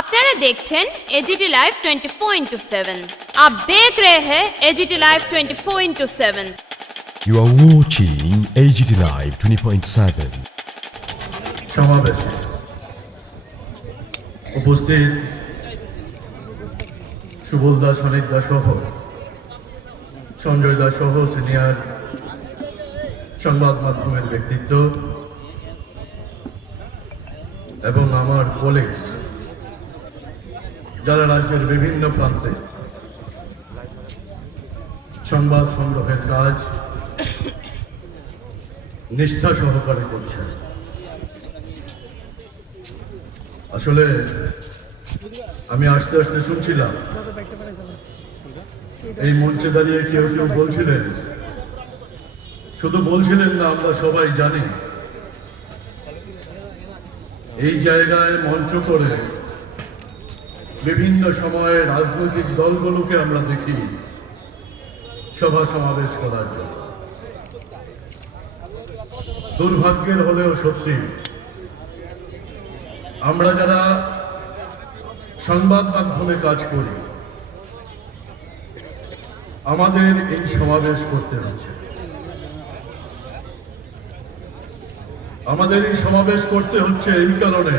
আপনারা দেখছেন AGT live 24/7। आप देख रहे हैं AGT live 24/7। You are watching AGT Live 24/7. সমাবেশে উপস্থিত সুবল দাস, অনিক দাস সহ সঞ্জয় দাস সহ সিনিয়র সংবাদ মাধ্যমের ব্যক্তিত্ব এবং আমার কলিগস যারা রাজ্যের বিভিন্ন প্রান্তে সংবাদ সংগ্রহের কাজ নিষ্ঠা সহকারে করছেন। আসলে আমি আস্তে আস্তে শুনছিলাম এই মঞ্চে দাঁড়িয়ে কেউ কেউ বলছিলেন, শুধু বলছিলেন না, আমরা সবাই জানি এই জায়গায় মঞ্চ করে বিভিন্ন সময়ে রাজনৈতিক দলগুলোকে আমরা দেখি সভা সমাবেশ করার জন্য। দুর্ভাগ্যের হলেও সত্যি, আমরা যারা সংবাদ মাধ্যমে কাজ করি আমাদের এই সমাবেশ করতে হচ্ছে। আমাদের এই সমাবেশ করতে হচ্ছে এই কারণে,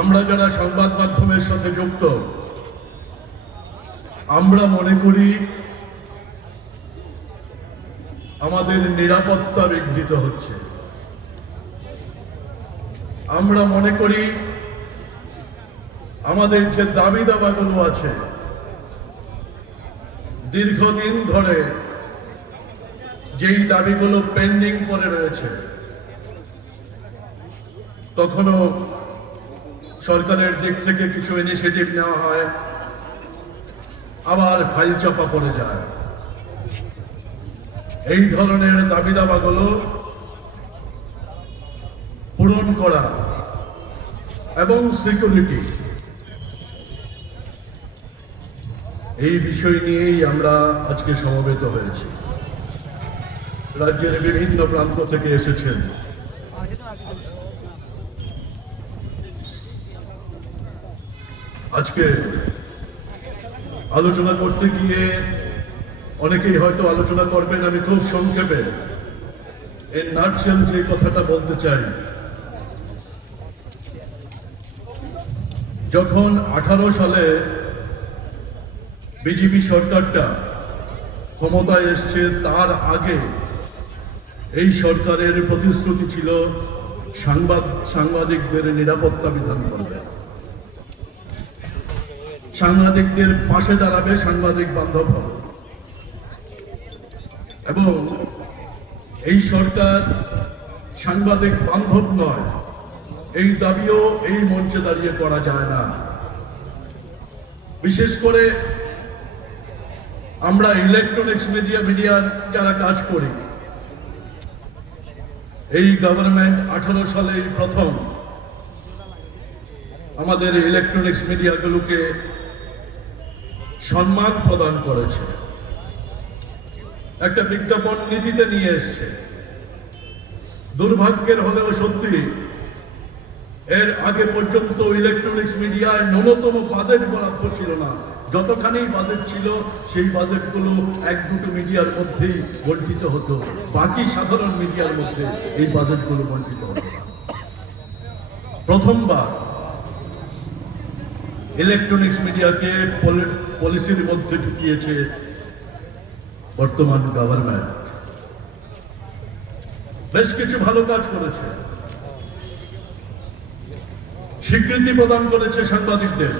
আমরা যারা সংবাদ মাধ্যমের সাথে যুক্ত আমরা মনে করি আমাদের নিরাপত্তা বিঘ্নিত হচ্ছে। আমরা মনে করি আমাদের যে দাবি দাবাগুলো আছে দীর্ঘদিন ধরে যেই দাবিগুলো পেন্ডিং করে রয়েছে, কখনো সরকারের দিক থেকে কিছু ইনিশিয়েটিভ নেওয়া হয়, আবার ফাইল চাপা পড়ে যায়। এই ধরনের দাবি দাবাগুলো পূরণ করা এবং সিকিউরিটি, এই বিষয় নিয়েই আমরা আজকে সমবেত হয়েছি। রাজ্যের বিভিন্ন প্রান্ত থেকে এসেছেন। আজকে আলোচনা করতে গিয়ে অনেকেই হয়তো আলোচনা করবেন, আমি খুব সংক্ষেপে এর নাটশেল যে কথাটা বলতে চাই, যখন 18 সালে বিজেপি সরকারটা ক্ষমতায় এসছে তার আগে এই সরকারের প্রতিশ্রুতি ছিল সাংবাদিকদের নিরাপত্তা বিধান করবে, সাংবাদিকদের পাশে দাঁড়াবে, সাংবাদিক বান্ধব হবে। এবং এই সরকার সাংবাদিক বান্ধব নয়, এই দাবিও এই মঞ্চে দাঁড়িয়ে করা যায় না। বিশেষ করে আমরা ইলেকট্রনিক্স মিডিয়ার যারা কাজ করি, এই গভর্নমেন্ট 18 সালে প্রথম আমাদের ইলেকট্রনিক্স মিডিয়াগুলোকে সম্মান প্রদান করেছে, একটা বিজ্ঞাপন নীতিতে নিয়ে এসছে। দুর্ভাগ্যের হলেও সত্যি, এর আগে পর্যন্ত ইলেকট্রনিক্স মিডিয়ায় ন্যূনতম বাজেট বরাদ্দ ছিল না। যতখানি বাজেট ছিল সেই বাজেটগুলো 1-2 মিডিয়ার মধ্যেই বণ্টিত হতো, বাকি সাধারণ মিডিয়ার মধ্যে এই বাজেটগুলো বণ্টিত হতো না। প্রথমবার ইলেকট্রনিক্স মিডিয়াকে পলিসির মধ্যে ঢুকিয়েছে বর্তমান গভর্নমেন্ট। বেশ কিছু ভালো কাজ করেছে, স্বীকৃতি প্রদান করেছে সাংবাদিকদের,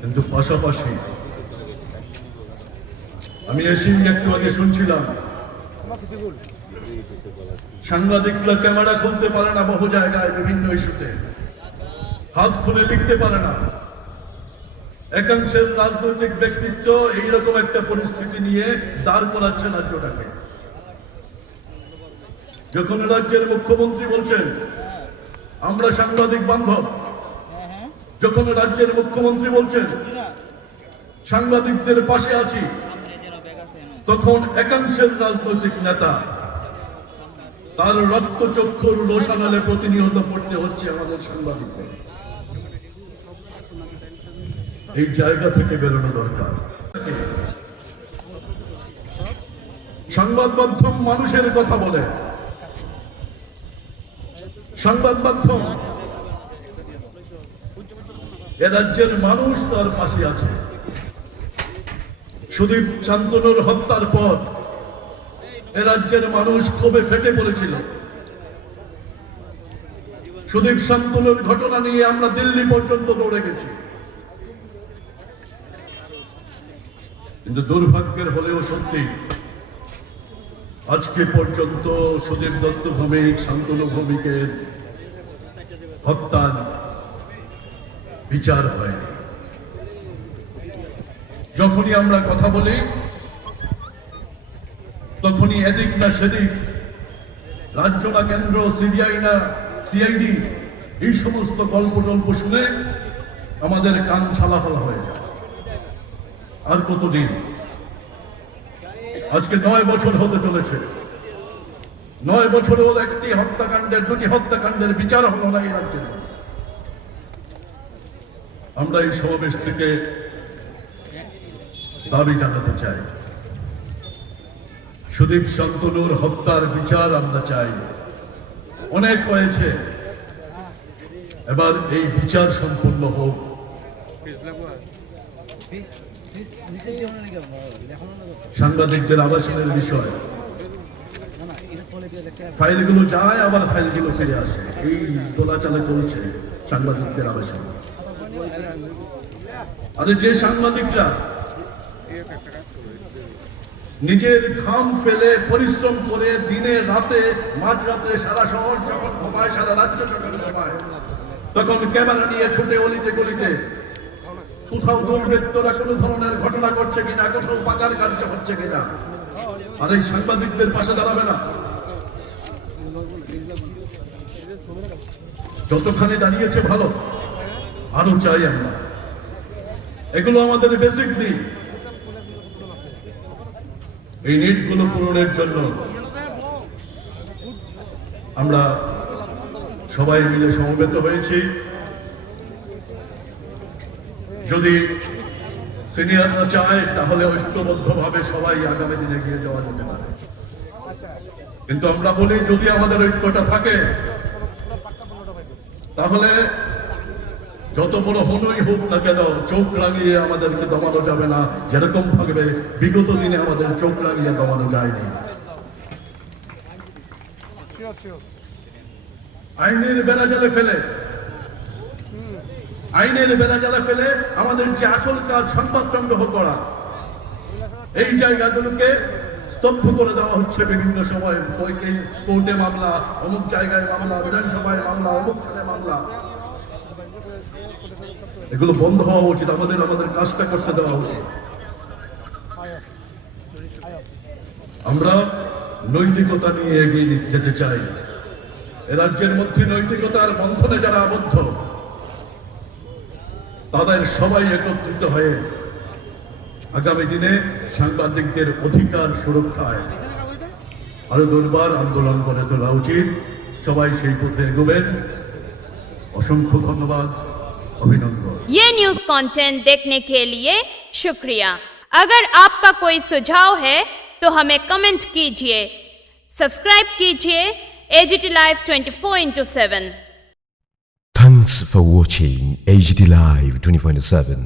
কিন্তু পাশাপাশি আমি এসেই একটু আগে শুনছিলাম সাংবাদিকরা ক্যামেরা খুলতে পারে না, বহু জায়গায় বিভিন্ন ইস্যুতে হাত খুলে লিখতে পারে না। একাংশের রাজনৈতিক ব্যক্তিত্ব এইরকম একটা পরিস্থিতি নিয়ে দাঁড় করাচ্ছে রাজ্যটাকে। যখন রাজ্যের মুখ্যমন্ত্রী বলছেন আমরা সাংবাদিক বান্ধব, যখন রাজ্যের মুখ্যমন্ত্রী বলছেন সাংবাদিকদের পাশে আছি, তখন একাংশের রাজনৈতিক নেতা তার রক্তচক্ষুর রোশানালে প্রতিনিয়ত পড়তে হচ্ছে আমাদের সাংবাদিকদের। এই জায়গা থেকে বেরোনো দরকার। সংবাদ মাধ্যম মানুষের কথা বলে, সংবাদ মাধ্যম এ রাজ্যের মানুষ তার পাশে আছে। সুদীপ শান্তনুর হত্যার পর এ রাজ্যের মানুষ ক্ষোভে ফেটে পড়েছিল। সুদীপ শান্তনুর ঘটনা নিয়ে আমরা দিল্লি পর্যন্ত দৌড়ে গেছি, কিন্তু দুর্ভাগ্যের হলেও সত্যি আজকে পর্যন্ত সুদীপ দত্ত ভৌমিক, শান্তনু ভৌমিকের হত্যার বিচার হয়নি। যখনই আমরা কথা বলি তখনই এদিক না সেদিক, রাজ্য না কেন্দ্র, সিবিআই না সিআইডি, এই সমস্ত গল্প টল্প শুনে আমাদের কান ছালাফালা হয়ে যায়। আর কতদিন? আজকে 9 বছর হতে চলেছে। 9 বছরেও একটি হত্যাকাণ্ডের, 2টি হত্যাকাণ্ডের বিচার হলো না এই রাজ্যে। আমরা এই সমাবেশ থেকে দাবি জানাতে চাই, সুদীপ শান্তনুর হত্যার বিচার আমরা চাই। অনেক হয়েছে, এবার এই বিচার সম্পন্ন হোক। সাংবাদিকদের আবাসনের বিষয়, ফাইলগুলো যায় আবার ফাইলগুলো ফিরে আসে, এই দোলাচলে চলছে সাংবাদিকদের আবাসন। আরে যে সাংবাদিকরা নিজের ঘাম ফেলে পরিশ্রম করে দিনে রাতে, মাঝরাতে, সারা শহর যখন ঘুমায়, সারা রাজ্য যখন ঘুমায়, তখন ক্যামেরা নিয়ে ছুটে অলিতে গলিতে কোথাও দুর্বৃত্তরা কোনো ধরনের ঘটনা করছে কিনা, কোথাও পাচার কার্য হচ্ছে কিনা, আর এই সাংবাদিকদের পাশে দাঁড়াবে না? যতখানি দাঁড়িয়েছে ভালো, আরো চাই আমরা। এগুলো আমাদের বেসিক নিড। এই নিডগুলো পূরণের জন্য আমরা সবাই মিলে সমবেত হয়েছি। যদি সিনিয়ররা চায় তাহলে ঐক্যবদ্ধভাবে সবাই আগামী দিনে এগিয়ে যাওয়া যেতে পারে, কিন্তু আমরা বলি যদি আমাদের ঐক্যটা থাকে তাহলে যত বড় হনই হোক না কেন, চোখ রাঙিয়ে আমাদেরকে দমানো যাবে না, যেরকম ভাবে বিগত দিনে আমাদের চোখ রাঙিয়ে দমানো যায়নি। আইনের বেড়াজালে ফেলে আমাদের যে আসল কাজ সংবাদ সংগ্রহ করা, এই জায়গাগুলোকে স্তব্ধ করে দেওয়া হচ্ছে বিভিন্ন সময়। কোর্টে মামলা, অমুক জায়গায় মামলা, বিধানসভায় মামলা, অমুক খানে মামলা, এগুলো বন্ধ হওয়া উচিত। আমাদের কাজটা করতে দেওয়া উচিত। আমরা নৈতিকতা নিয়ে এগিয়ে যেতে চাই। এ রাজ্যের মধ্যে নৈতিকতার বন্ধনে যারা আবদ্ধ, তাদের সবাই একত্রিত হয়ে আগামী দিনে সাংবাদিকদের অধিকার সুরক্ষায় আরো দুর্বার আন্দোলন করে তোলা উচিত। সবাই সেই পথে এগোবেন। অসংখ্য ধন্যবাদ, অভিনন্দন। ये न्यूज कंटेंट देखने के लिए शुक्रिया। अगर आपका कोई सुझाव है तो हमें कमेंट कीजिए, सब्सक्राइब कीजिए AGT Live 24/7। Thanks for watching AGT Live 24/7.